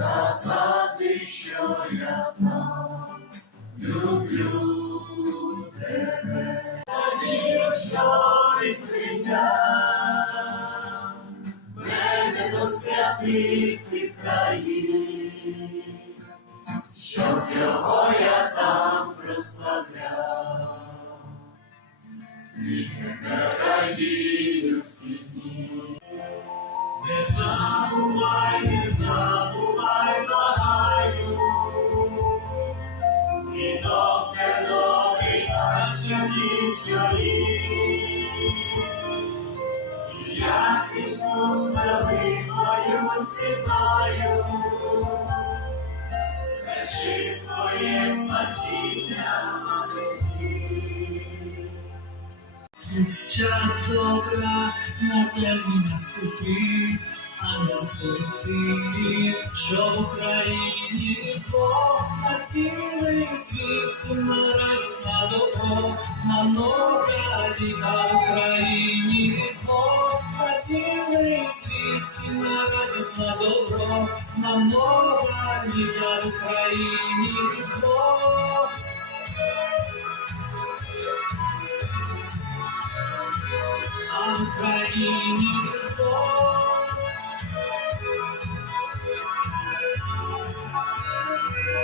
сказати, що я так люблю тебе, надію, що і прийняв мене до святих і країн, щоб його я там прославляв. Радію. Святім чолі. І як Ісус великою ціною, це ж твоє спасіння на Христі. Час добра на землі наступив, а не сповістив, що в Україні різдво, а цілий світ добро, на нога Україні різдво, а цілий світ всім на радість на добро, на нога літа в Україні різдво. А в Україні Різдво,